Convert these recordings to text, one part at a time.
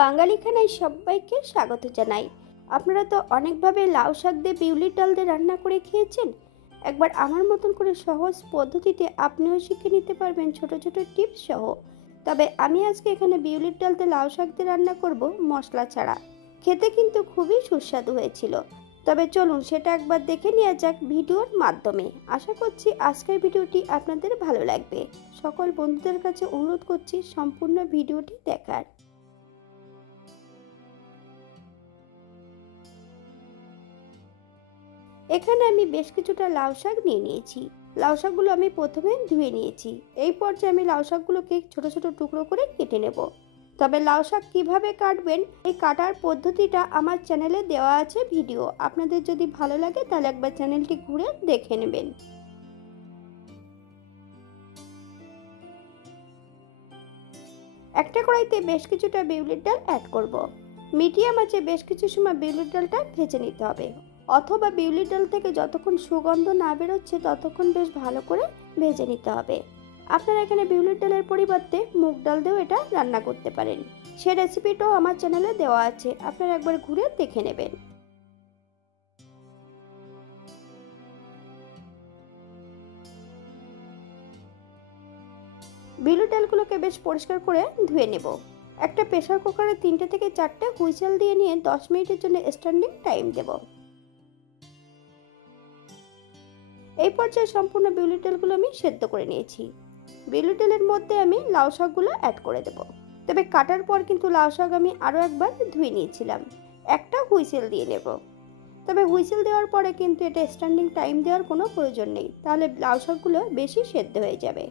বাঙালি খানায় সবাইকে স্বাগত জানাই। আপনারা তো অনেকভাবে লাউ শাক দিয়ে বিউলির ডাল দিয়ে রান্না করে খেয়েছেন। একবার আমার মতন করে সহজ পদ্ধতিতে আপনিও শিখে নিতে পারবেন ছোট ছোট টিপস সহ। তবে আমি আজকে এখানে বিউলির ডাল দিয়ে লাউ শাক দিয়ে রান্না করব মশলা ছাড়া। খেতে কিন্তু খুবই সুস্বাদু হয়েছিল। তবে চলুন সেটা একবার দেখে নেওয়া যাক ভিডিওর মাধ্যমে। আশা করছি আজকের ভিডিওটি আপনাদের ভালো লাগবে। সকল বন্ধুদের কাছে অনুরোধ করছি সম্পূর্ণ ভিডিওটি দেখার। এখানে আমি বেশ কিছুটা লাউ শাক নিয়ে নিয়েছি। লাউ শাকগুলো আমি প্রথমে ধুয়ে নিয়েছি। এই পর্যায়ে আমি লাউ শাকগুলোকে ছোট ছোট টুকরো করে কেটে নেব। তবে লাউ শাক কিভাবে কাটবেন এই কাটার পদ্ধতিটা আমার চ্যানেলে দেওয়া আছে ভিডিও। আপনাদের যদি ভালো লাগে তাহলে একবার চ্যানেলটি ঘুরে দেখে নেবেন। একটা কড়াইতে বেশ কিছুটা বিউলির ডাল অ্যাড করব। মিডিয়াম আঁচে বেশ কিছু সময় বিউলির ডালটা ভেজে নিতে হবে, অথবা বিউলির ডাল থেকে যতক্ষণ সুগন্ধ না বেরোচ্ছে ততক্ষণ বেশ ভালো করে ভেজে নিতে হবে। আপনারা এখানে বিউলির ডালের পরিবর্তে মুগ ডাল দিয়েও এটা রান্না করতে পারেন। সে রেসিপিটাও আমার চ্যানেলে দেওয়া আছে, আপনারা একবার ঘুরে দেখে নেবেন। বিউলির ডালগুলোকে বেশ পরিষ্কার করে ধুয়ে নেব। একটা প্রেসার কুকারে 3টে থেকে 4টে হুইসেল দিয়ে নিয়ে 10 মিনিটের জন্য স্ট্যান্ডিং টাইম দেব। এই পর্যায়ে সম্পূর্ণ বিউলির ডালগুলো আমি সেদ্ধ করে নিয়েছি। বিউলির ডালের মধ্যে আমি লাউ শাকগুলো অ্যাড করে দেব। তবে কাটার পর কিন্তু লাউ শাক আমি আরও একবার ধুয়ে নিয়েছিলাম। একটা হুইসেল দিয়ে নেব। তবে হুইসেল দেওয়ার পরে কিন্তু এটা স্ট্যান্ডিং টাইম দেওয়ার কোনো প্রয়োজন নেই, তাহলে লাউ শাকগুলো বেশি সেদ্ধ হয়ে যাবে।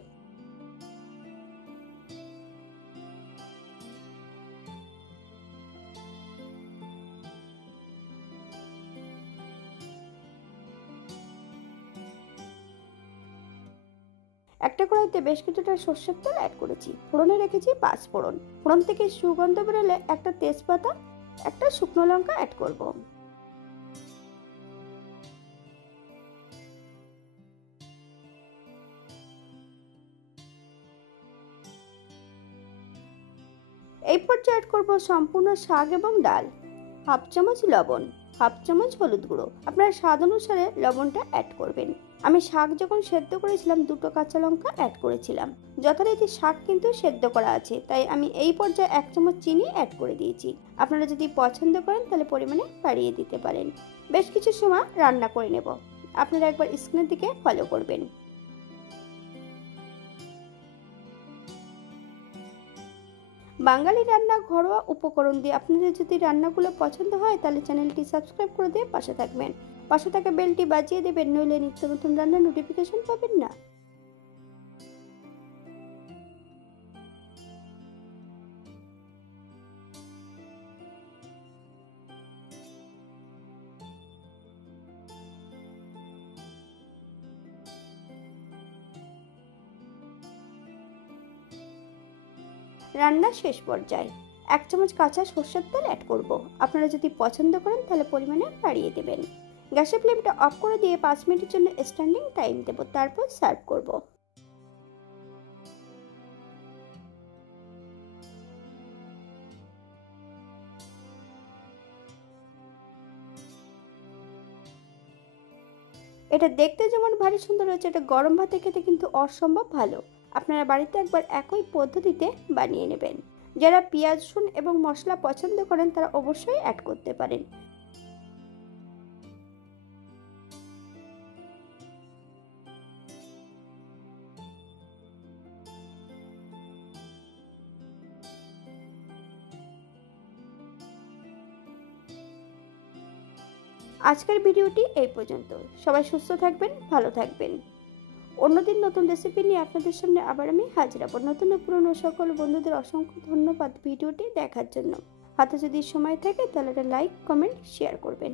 একটা কড়াইতে বেশ কিছুটা সর্ষের তেল অ্যাড করেছি। ফোড়নে রেখেছি 5 ফোড়ন। ফোড়ন থেকে সুগন্ধ বেরোলে একটা তেজপাতা, একটা শুকনো লঙ্কা অ্যাড করব। এই পর্যায়ে অ্যাড করব সম্পূর্ণ শাক এবং ডাল, হাফ চামচ লবণ, হাফ চামচ হলুদ গুঁড়ো। আপনারা স্বাদ অনুসারে লবণটা অ্যাড করবেন। আমি শাক যখন সেদ্ধ করেছিলাম 2টো কাঁচা লঙ্কা অ্যাড করেছিলাম। যথারীতি শাক কিন্তু সেদ্ধ করা আছে, তাই আমি এই পর্যায়ে 1 চামচ চিনি অ্যাড করে দিয়েছি। আপনারা যদি পছন্দ করেন তাহলে পরিমাণে বাড়িয়ে দিতে পারেন। বেশ কিছু সময় রান্না করে নেব। আপনারা একবার স্ক্রিনের দিকে ফলো করবেন। বাঙালি রান্না ঘরোয়া উপকরণ দিয়ে আপনাদের যদি রান্নাগুলো পছন্দ হয় তাহলে চ্যানেলটি সাবস্ক্রাইব করে দিয়ে পাশে থাকবেন। পাশে থাকা বেলটি বাজিয়ে দেবেন, নইলে নিত্য নতুন রান্নার নোটিফিকেশন পাবেন না। রান্না শেষ পর্যায়ে 1 চামচ কাঁচা সরষের তেল অ্যাড করব। আপনারা যদি পছন্দ করেন তাহলে পরিমাণে বাড়িয়ে দেবেন। গ্যাসের ফ্লেমটা অফ করে দিয়ে 5 মিনিটের জন্য স্ট্যান্ডিং টাইম দেব, তারপর সার্ভ করব। এটা দেখতে যেমন ভারী সুন্দর হয়েছে, এটা গরম ভাতে খেতে কিন্তু অসম্ভব ভালো। আপনারা বাড়িতে একবার একই পদ্ধতিতে বানিয়ে নেবেন। যারা পেঁয়াজ রসুন এবং মশলা পছন্দ করেন তারা অবশ্যই অ্যাড করতে পারেন। আজকের ভিডিওটি এই পর্যন্ত। সবাই সুস্থ থাকবেন, ভালো থাকবেন। অন্যদিন নতুন রেসিপি নিয়ে আপনাদের সামনে আবার আমি হাজির হব। নতুন ও পুরনো সকল বন্ধুদের অসংখ্য ধন্যবাদ ভিডিওটি দেখার জন্য। হাতে যদি সময় থাকে তাহলে একটা লাইক, কমেন্ট, শেয়ার করবেন।